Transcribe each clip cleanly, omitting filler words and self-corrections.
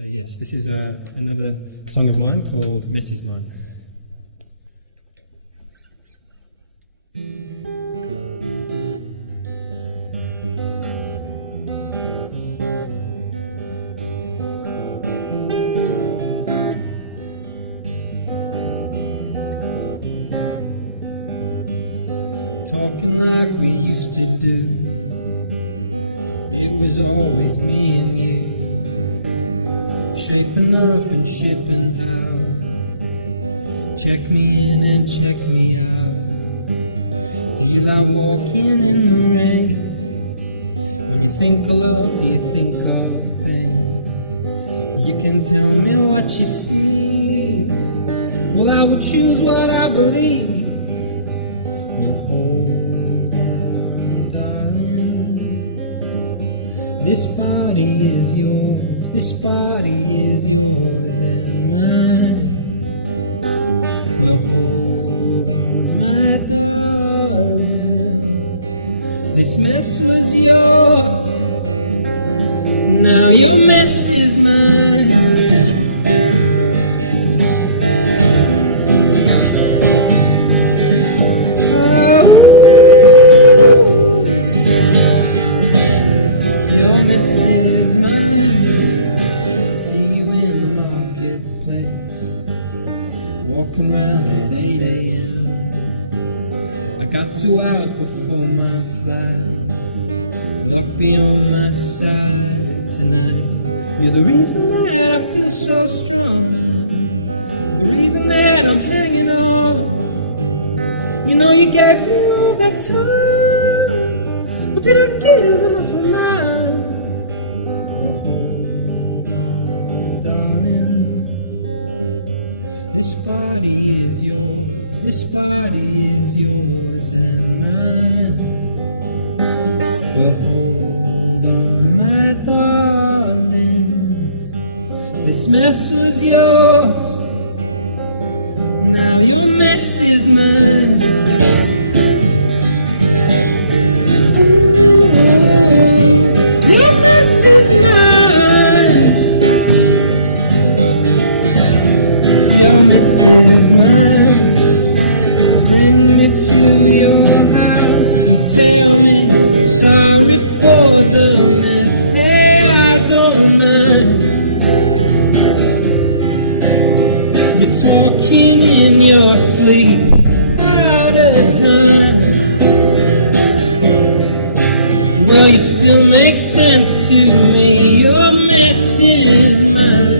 So yes, this is another song of mine called Mrs. Mine. Talking like we used to do, it was always me and you. Shipping up and shipping down, check me in and check me out, till I'm walking in the rain. When you think of love, do you think of pain? You can tell me what you see. Well, I would choose what I believe. Well, hold on, darling, this body is yours, this body is yours and mine. Well, hold on, my darling, this mess was yours, now your mess is mine. Your mess is mine. See you in the marketplace, walking around at 8 a.m. I got 2 hours before my flight, walk beyond my side tonight. You're the reason that I feel so strong, the reason that I'm hanging on. You know you gave me all that time, but did I give enough of mine? Hold on, darling, this body is yours, this body is yours and mine. Well, hold on, my darling, this mess was yours, now your mess is mine. Your mess is mine. Your mess is mine. Bring me to your house and tell me, start before the mess. Hey, I don't mind. You're talking in your sleep, out of time. Well, you still make sense to me. Your mess is mine.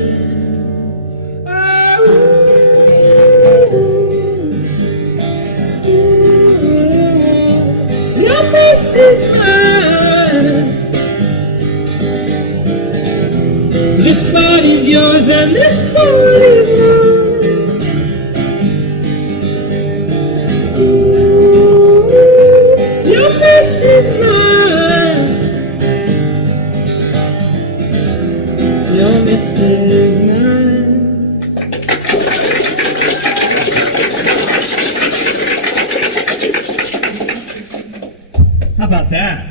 Your mess is mine. This body's yours and this body's mine. Your mess is mine. Your mess is mine. How about that?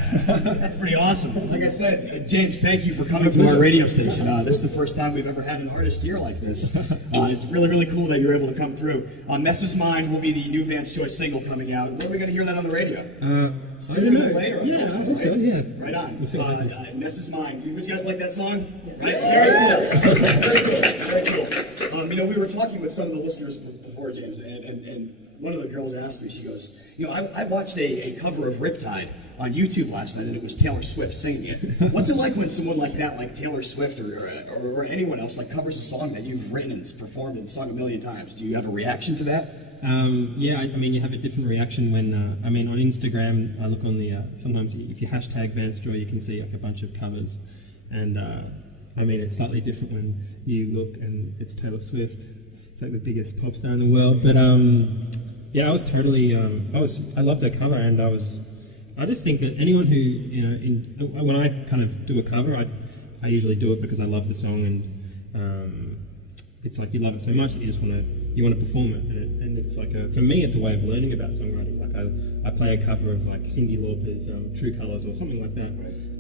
That's pretty awesome. Like I said, James, thank you for coming to our radio station. This is the first time we've ever had an artist here like this. It's really, really cool that you're able to come through. Mess is Mine will be the new Vance Choice single coming out. When are we going to hear that on the radio? Sooner or later. Yeah, I hope so, yeah. Right on. Mess is Mine. You guys like that song? Right? Very cool. Very cool. Very cool. You know, we were talking with some of the listeners before, James, and one of the girls asked me, she goes, you know, I watched a cover of Riptide on YouTube last night, and it was Taylor Swift singing it. What's it like when someone like that, like Taylor Swift or anyone else, like covers a song that you've written and performed and sung a million times? Do you have a reaction to that? Yeah, I mean, you have a different reaction when, I mean, on Instagram, I look on the, sometimes if you hashtag Vance Joy, you can see like a bunch of covers. And, I mean, it's slightly different when you look and it's Taylor Swift. It's like the biggest pop star in the world. But, yeah, I was totally, I loved her cover, and I just think that anyone who, you know, when I kind of do a cover, I usually do it because I love the song, and it's like you love it so much that you just want to perform it, and it's like for me it's a way of learning about songwriting. Like I play a cover of like Cyndi Lauper's True Colours or something like that,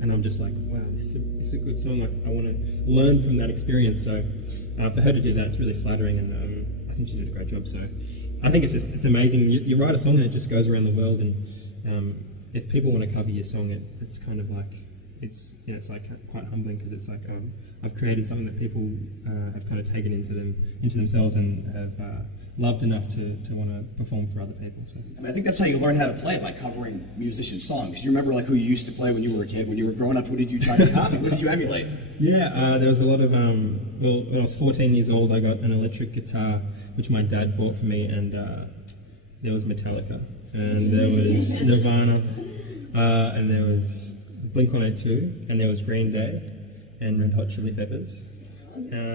and I'm just like, wow, this is a good song. I want to learn from that experience. So for her to do that, it's really flattering, and I think she did a great job. So I think it's amazing. You write a song and it just goes around the world, and if people want to cover your song, it's kind of like it's like quite humbling, because it's like I've created something that people have kind of taken into themselves and have loved enough to want to perform for other people. So I think that's how you learn how to play, by covering musicians' songs. You remember like who you used to play when you were a kid, when you were growing up? Who did you try to copy? Who did you emulate? Yeah, there was a lot of well, when I was 14 years old, I got an electric guitar which my dad bought for me, and there was Metallica, and there was Nirvana, and there was Blink-182, and there was Green Day, and Red Hot Chili Peppers.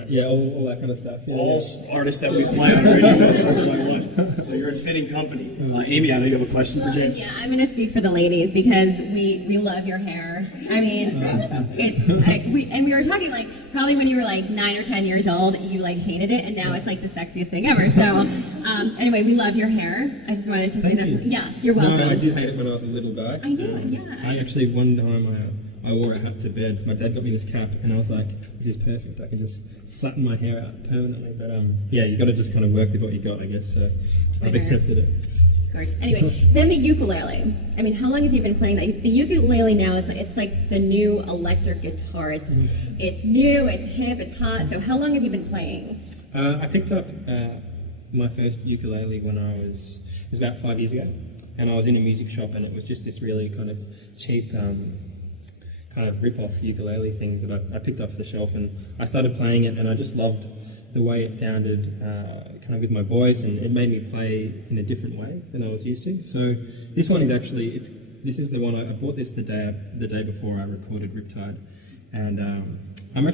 Yeah, all that kind of stuff. Yeah, all artists that we play on radio 4.1. So you're in fitting company. Amy, I know you have a question for James. Yeah, I'm going to speak for the ladies, because we love your hair. I mean, we were talking like probably when you were like 9 or 10 years old, you like hated it, and now it's like the sexiest thing ever. So anyway, we love your hair. I just wanted to say that. Yes, you're welcome. No, I did hate it when I was a little guy. I know, yeah. I actually, one time I wore a hat to bed. My dad got me this cap, and I was like, this is perfect. I can just flatten my hair out permanently. But yeah, you got to just kind of work with what you got, I guess. So I've accepted it. Gorgeous. Anyway, then the ukulele. I mean, how long have you been playing that? The ukulele now, it's like the new electric guitar. It's new, it's hip, it's hot. So how long have you been playing? I picked up my first ukulele when it was about 5 years ago, and I was in a music shop, and it was just this really kind of cheap kind of rip-off ukulele thing that I picked off the shelf, and I started playing it, and I just loved the way it sounded kind of with my voice, and it made me play in a different way than I was used to. So this one is actually, this is the one, I bought this the day before I recorded Riptide, and when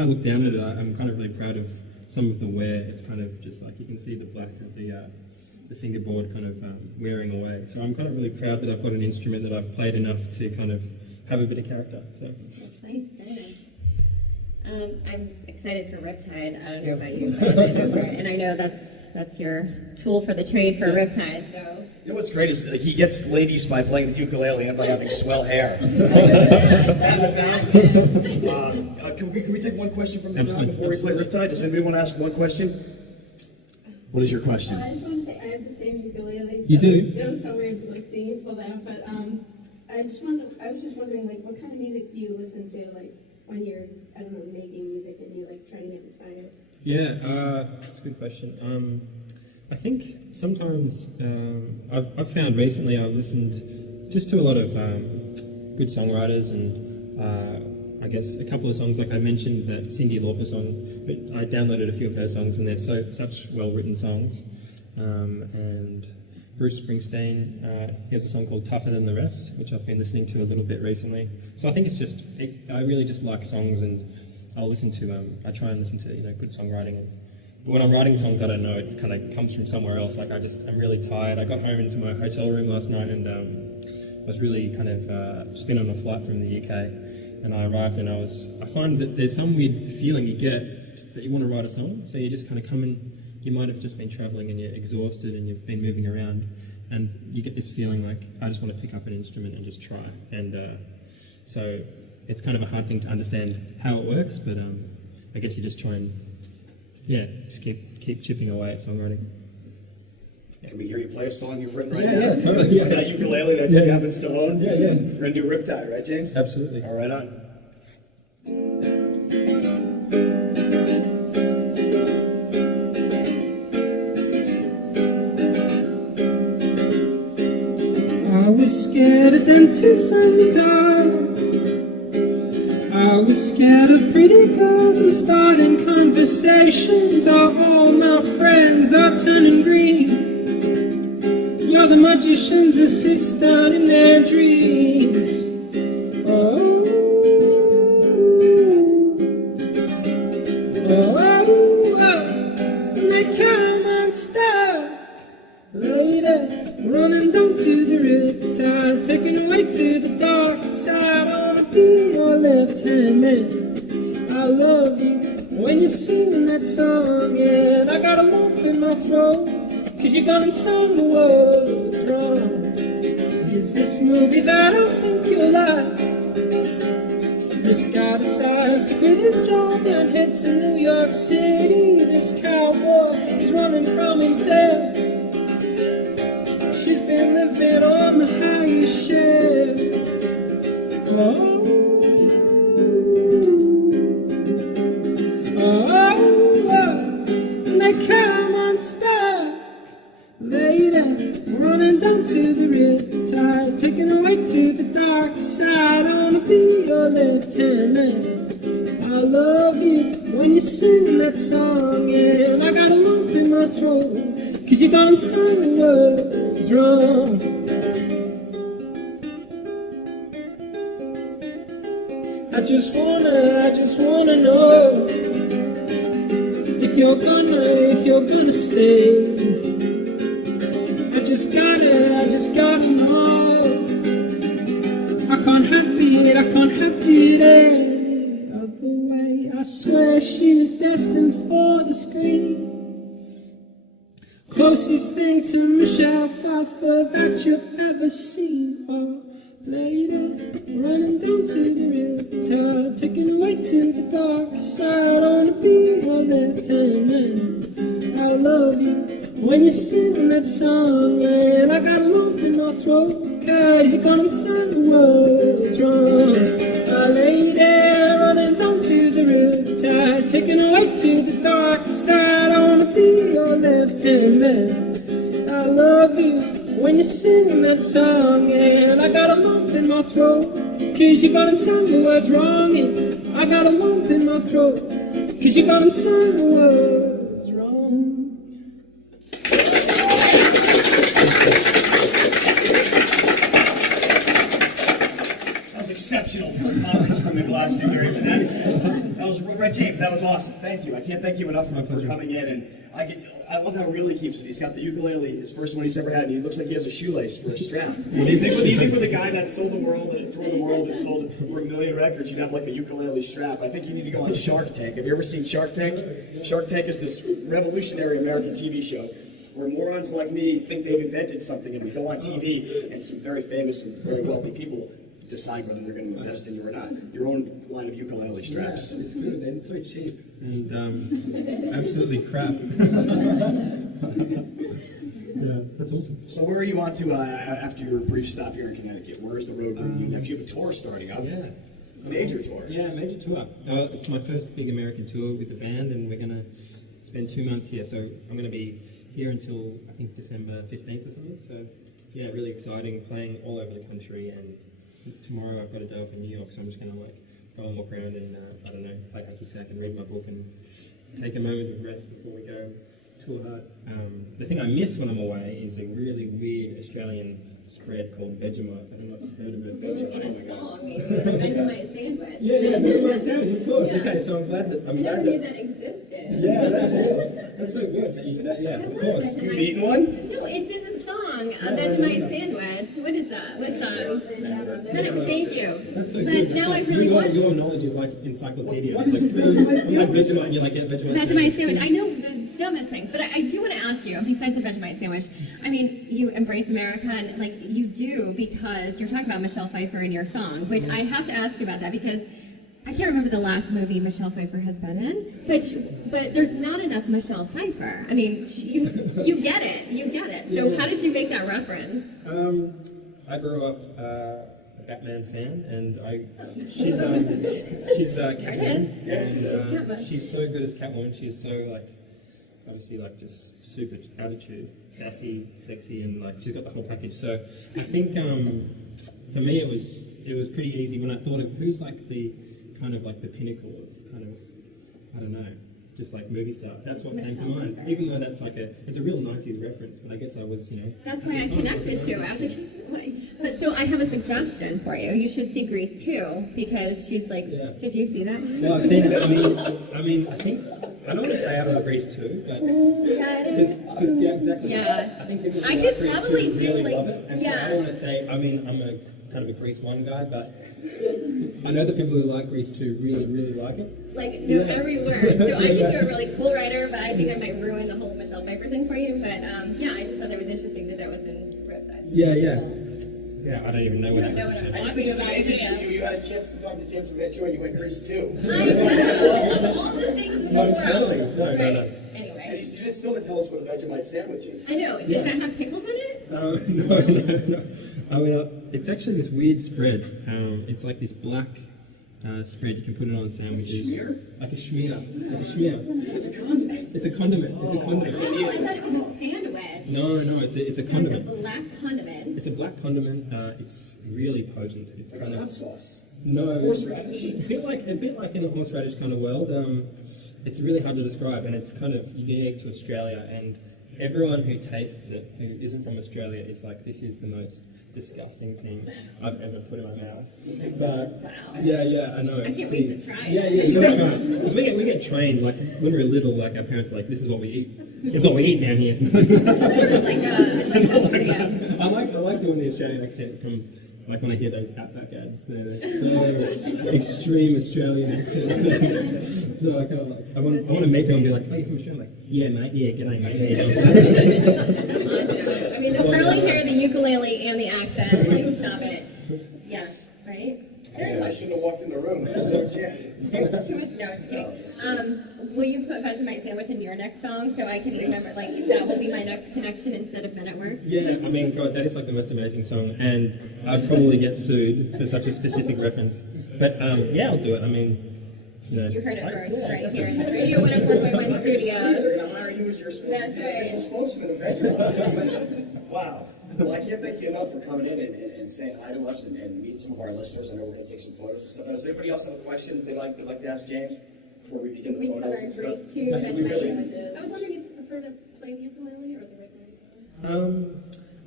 I look down at it, I'm kind of really proud of some of the wear. It's kind of just like, you can see the black of the fingerboard kind of wearing away. So I'm kind of really proud that I've got an instrument that I've played enough to kind of have a bit of character. So that's nice. Very nice. I'm excited for Riptide. I don't know about you, but and I know that's your tool for the trade for Riptide. So you know what's great is he gets ladies by playing the ukulele and by having swell hair. Can we take one question from the crowd before we play Riptide? Does anybody want to ask one question? What is your question? I just want to say I have the same ukulele. You do? It was so weird to like seeing you pull that up, but I was just wondering, like, what kind of music do you listen to, like, when you're, I don't know, making music and you're like trying to get inspired? Yeah, that's a good question. I think sometimes I've found recently I've listened just to a lot of good songwriters, and I guess a couple of songs, like I mentioned that Cyndi Lauper song, but I downloaded a few of her songs, and they're such well-written songs. And Bruce Springsteen, he has a song called Tougher Than the Rest, which I've been listening to a little bit recently. So I think it's just, I really just like songs, and I'll listen to, I try and listen to, good songwriting. But when I'm writing songs, I don't know, it kind of comes from somewhere else. Like I'm really tired. I got home into my hotel room last night, and I was really kind of just been on a flight from the UK, and I arrived, and I find that there's some weird feeling you get that you want to write a song, so you just kind of come in. You might have just been travelling and you're exhausted and you've been moving around, and you get this feeling like, I just want to pick up an instrument and just try. And so it's kind of a hard thing to understand how it works, but I guess you just try and, just keep chipping away at songwriting. Can we hear you play a song you've written right now? Yeah, totally. That ukulele that she happens to own? Yeah. We're going to do Riptide, right, James? Absolutely. All right, on. I was scared of dentists and the dark. I was scared of pretty girls and starting conversations. All my friends are turning green. You're the magician's assistant in their dreams. Oh, and they come and stop. Later, running down to the riptide, taken away to the dark side. I wanna be your left hand man. I love you when you're singing that song, and I got a lump in my throat, 'cause you're gonna sing the world's wrong. Is this movie that I think you like? just got assigned to quit his job and head to New York City. This cowboy is running from himself. She's been living on the highest shelf. Oh, they come unstuck, lady, running down to the riptide, taken away to the dark side. I wanna be your lieutenant. I love you when you sing that song, and I got a lump in my throat, 'cause you got inside the words wrong. I just wanna know if you're gonna stay. I just gotta know. I can't have it any other way. I swear she is destined for the screen. Closest thing to Michelle Pfeiffer that you've ever seen. Oh, lady, running down to the river, taken away to the dark side. I wanna be your lieutenant. I love you when you sing that song, and I got a lump in my throat, 'cause you're gonna sing the words wrong. I lay there running down to the river, taken away to the dark side. I wanna be your lieutenant. I love you when you're singing that song, and I got a lump in my throat, 'cause you got inside the words wrong. And I got a lump in my throat, 'cause you got inside the words wrong. That was exceptional for a conference from the Glastonbury, but that was right, James. That was awesome. Thank you. I can't thank you enough for coming in, and I love how real he keeps it. He's got the ukulele, his first one he's ever had, and he looks like he has a shoelace for a strap. What do you think for the guy that sold the world, that toured the world, that sold over 1 million records, you'd have like a ukulele strap? I think you need to go on Shark Tank. Have you ever seen Shark Tank? Shark Tank is this revolutionary American TV show where morons like me think they've invented something, and we go on TV, and some very famous and very wealthy people decide whether they're going to invest in you or not. Your own line of ukulele straps. Yeah, it's good, and it's so cheap, and absolutely crap. Yeah, that's awesome. So where are you on to after your brief stop here in Connecticut? Where is the road leading you next? You have a tour starting up. Yeah. A major tour. Yeah, major tour. It's my first big American tour with the band, and we're going to spend 2 months here. So I'm going to be here until, I think, December 15th or something. So, yeah, really exciting, playing all over the country. And tomorrow I've got a day off in New York, so I'm just going to go and walk around and, I don't know, play hacky sack and read my book and take a moment of rest before we go tour hard. The thing I miss when I'm away is a really weird Australian spread called Vegemite. I don't know if you've heard of it. In a song, maybe the Vegemite sandwich. Yeah, Vegemite sandwich, of course. Yeah. Okay, so I'm glad that I never knew that existed. Yeah, that's cool. That's so good. Yeah, of course. You've eaten one? No, it's in the song, a Vegemite sandwich. What is that? What song? Thank you. That's so but good. now like, I really want your knowledge is like encyclopedia. What It's is like, Vegemite you like Vegemite and you're like, yeah, Vegemite sandwich. I know the dumbest things, but I do want to ask you, besides the Vegemite sandwich, I mean, you embrace America, and like you do because you're talking about Michelle Pfeiffer in your song, which I have to ask about that because I can't remember the last movie Michelle Pfeiffer has been in, but there's not enough Michelle Pfeiffer. I mean, you get it. So how did you make that reference? I grew up a Batman fan, and she's Catwoman. Catwoman. She's so good as Catwoman. She's so like, obviously like just super attitude, sassy, sexy, and like she's got the whole package. So I think for me it was pretty easy when I thought of who's like the kind of like the pinnacle of kind of, I don't know, just like movie star. That's what came to mind. Even though that's like it's a real 90s reference, but I guess I was, That's why I connected to it. I was like, but so I have a suggestion for you. You should see Grease 2 because she's like, Did you see that? Well, I've seen it. I mean, I think I don't want to stay out on Grease 2, but because yeah, exactly. Yeah. I think people I who could like Grease 2 probably do, really like, love it, and so I don't want to say. I mean, I'm a kind of a Grease 1 guy, but I know that people who like Grease 2 really, really like it. Like, know every word. So I could do a really cool writer, but I think I might ruin the whole Michelle Pfeiffer thing for you. But yeah, I just thought it was interesting that was in Roadside. Yeah. Yeah, I don't even know what I don't know that what I I'm just think it's talking amazing about. you had a chance to talk to James from Ventura and you went Grease too. I know, of all the things in the No, world. totally. No, right. no. And Anyway. you didn't still tell us what a Vegemite sandwich is. I know. Does that have pickles in it? No. I mean, it's actually this weird spread. It's like this black spread. You can put it on sandwiches. Schmear? Like a schmear. Like a schmear. It's a condiment. It's a condiment. It's a condiment. Oh, I thought it was a sandwich. No, it's a It's a condiment. black condiment. It's a black condiment. It's really potent. It's Like kind a hot of sauce. no Horseradish. a bit like in a horseradish kind of world. It's really hard to describe, and it's kind of unique to Australia. And everyone who tastes it, who isn't from Australia, is like, this is the most disgusting thing I've ever put in my mouth. But Wow. yeah, I know. I can't wait to try it. Yeah, you gotta try it. Because we get trained, like when we were little, like our parents are like, this is what we eat. This is what we eat down here. It's like a I like doing the Australian accent from like when I hear those Outback ads. They're so extreme Australian accent. So I kind of like I want to make them and be like, oh, you from Australia? Like, yeah, mate. Yeah, g'day, mate. I mean, they'll probably hear the ukulele and the accent. Like, stop it. Yeah, right? I shouldn't have walked in the room. There's no chance. There's too much. No, just kidding. Will you put Vegemite sandwich in your next song so I can remember? Like that will be my next connection instead of Men at Work. Yeah, I mean, God, that is like the most amazing song, and I'd probably get sued for such a specific reference. But yeah, I'll do it. I mean, you know. You heard it first, right here in the Radio 104.1 studios. They're going to hire you as your That's right. official spokesman of Vegemite. Wow. Well, I can't thank you enough for coming in and saying hi to us and meeting some of our listeners. I know we're going to take some photos and stuff. Does anybody else have a question they'd like to ask James before we begin the We photos covered and stuff? Grease 2, Vegemite sandwiches. I was wondering if you prefer to play the ukulele or the regular guitar.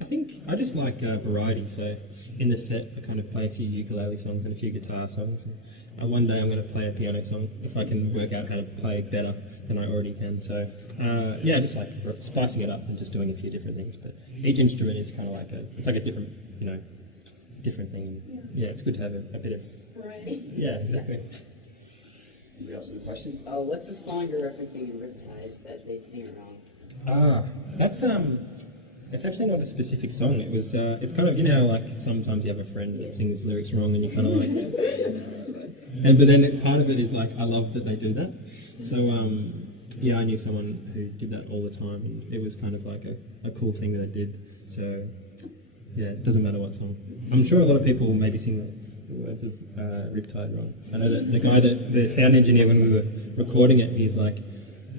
I think I just like variety. So in the set, I kind of play a few ukulele songs and a few guitar songs. And one day I'm going to play a piano song if I can work out how to play better than I already can. So yeah, just like spicing it up and just doing a few different things. But each instrument is kind of like it's like a different, different thing. Yeah, it's good to have a bit of Variety. yeah, exactly. Anybody else have a question? What's the song you're referencing in Riptide that they sing around? That's actually not a specific song. It was it's kind of like sometimes you have a friend that sings lyrics wrong and you kind of like but then part of it is like I love that they do that. So yeah, I knew someone who did that all the time, and it was kind of like a cool thing that they did. So yeah, it doesn't matter what song. I'm sure a lot of people will maybe sing the words of Riptide wrong. I know that the sound engineer, when we were recording it, he's like,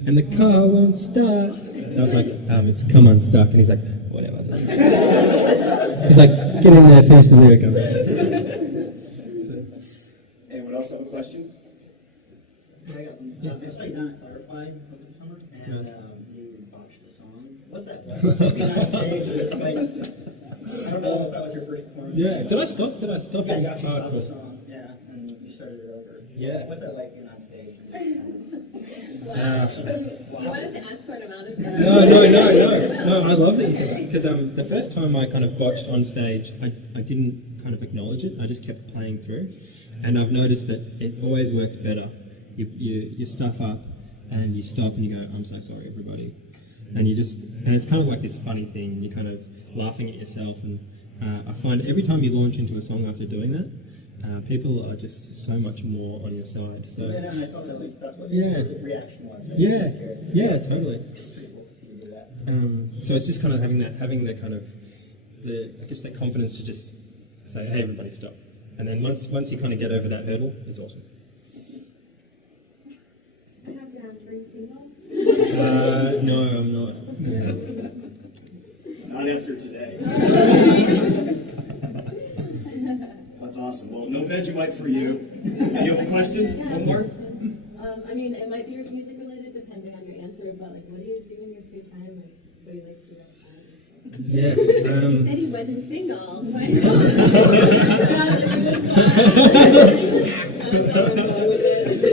and the car won't start. And I was like, it's come unstuck, and he's like, whatever. He's like, get in there, finish the lyric up. So, Anyone else have a question? Just like not clarified over the summer, and you botched a song. What's that like? Being on stage, it's like, I don't know if that was your first performance. yeah, did I stop? Yeah, you actually Oh, stopped cool. the song. Yeah, and you started it over. Yeah. What's that like being on stage? Do you want us to escort him out of there? No, I love that you said that, because the first time I kind of botched on stage, I didn't kind of acknowledge it. I just kept playing through, and I've noticed that it always works better. You stuff up, and you stop, and you go, I'm so sorry, everybody. And it's kind of like this funny thing. You're kind of laughing at yourself, and I find every time you launch into a song after doing that, people are just so much more on your side. So And I thought that's what Yeah. the reaction was. yeah, totally. Pretty cool to see you do that. So it's just kind of having the kind of I guess that confidence to just say, hey, everybody, stop. And then once you kind of get over that hurdle, it's awesome. I have to ask, are you single? No, I'm not. Not after today. That's awesome. Well, no Vegemite for you. You have a question? One more? I mean, it might be music related depending on your answer, but like, what do you do in your free time, and what do you like to do outside? Yeah. He said he wasn't single.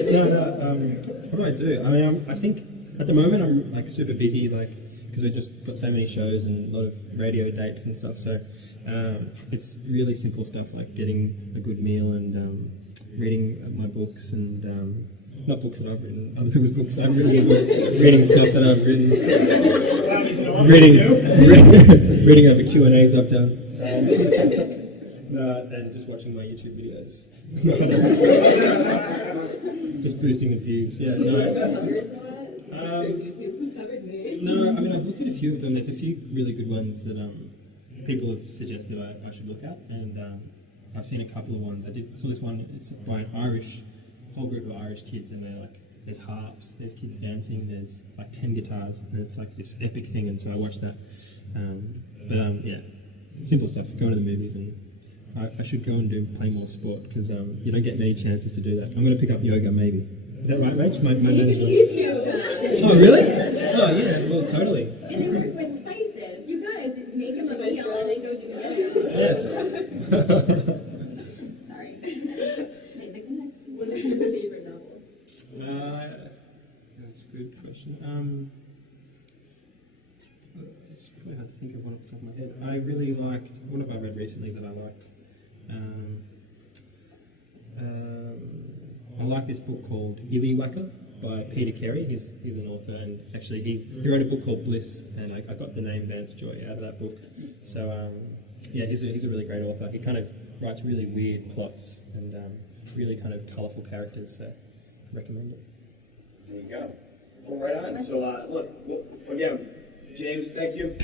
What do I do? I mean, I think at the moment I'm like super busy, like because we've just got so many shows and a lot of radio dates and stuff. So it's really simple stuff like getting a good meal and reading my books and not books that I've written, other people's books. I'm reading books, reading stuff that I've written, Wow, he's an author too. reading over Q&As I've done. And just watching my YouTube videos. Just boosting the views. Yeah, no. No, I mean, I've looked at a few of them. There's a few really good ones that people have suggested I should look at, and I've seen a couple of ones. I saw this one. It's by an whole group of Irish kids, and they're like, there's harps, there's kids dancing, there's like 10 guitars, and it's like this epic thing. And so I watched that. Yeah, simple stuff. Going to the movies, and I should go and play more sport because you don't get many chances to do that. I'm going to pick up yoga, maybe. Is that right, Rach? My yoga. Oh, really? Oh, yeah. Well, totally. And they work with spices. You guys make them a meal and then go do yoga. Yes. Sorry. Made the connection. What is your favorite novel? That's a good question. It's probably hard to think of one off the top of my head. I really liked, what have I read recently that I liked? I like this book called Illywacker by Peter Carey. He's an author, and actually he wrote a book called Bliss, and I got the name Vance Joy out of that book. So yeah, he's a really great author. He kind of writes really weird plots and really kind of colourful characters, so I recommend it. There you go. Well, right on. So, look, again, James, thank you.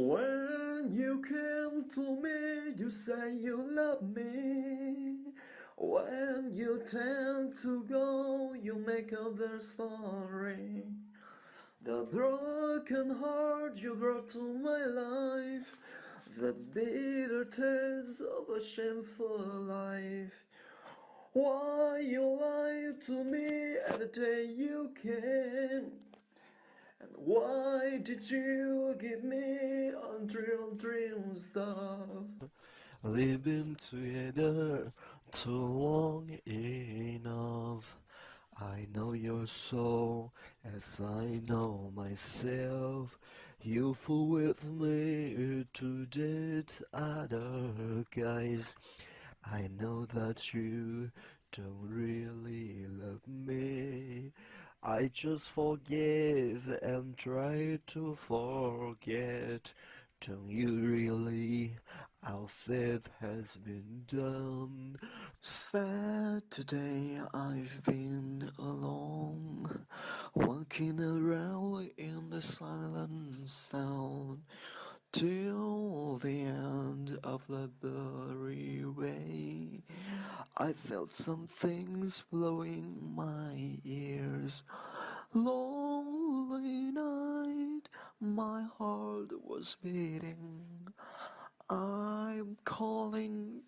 When you came to me, you say you love me? When you tend to go, you make up their story. The broken heart you brought to my life, the bitter taste of a shameful life. Why you lied to me at the day you came? And why did you give me unreal dream stuff? We've been together too long enough. I know your soul as I know myself. You fool with me to date other guys. I know that you don't really love me. I just forgive and try to forget. Don't you really? Our faith has been done. Saturday I've been alone, walking around in the silent sound, till the end of the blurry way. I felt some things blowing my ears. Lonely night, my heart was beating. I'm calling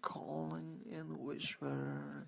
in whisper.